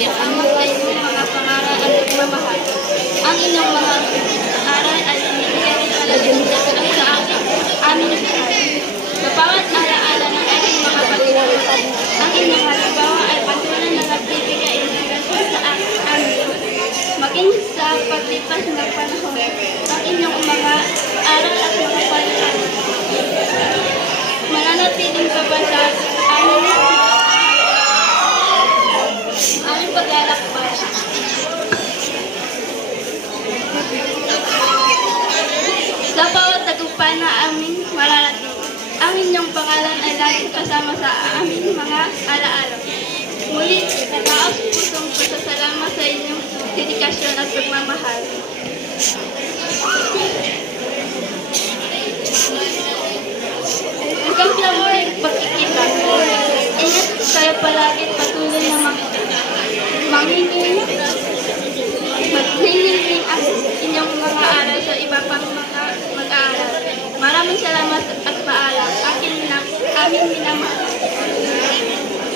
Salamat sa inyong mga pangaral at pagmamahal. Ang inyong mga aral ay rin talaga ang sa akin, aming buhay. Sa bawat alaala ng aking mga patuloy, ang inyong halimbawa ay patuloy na nagbibigay inspirasyon sa amin. Maging sa paglipas ng panahon, ang inyong mga aral at mga palitan. Mananatiling ka ba sa amin aming paglalakbay. Sa bawat tagumpay na aming mararating, ang inyong pangalan ay laging kasama sa aming mga alaala. Muli, nataas pusong pasasalamat sa inyong dedikasyon at pagmamahal. Hanggang sa muli, pagkikita. Ingat kayo palagi patuloy na mag manghiling maghiling ang inyong mga aral sa iba pang mga mag-aaral. Maraming salamat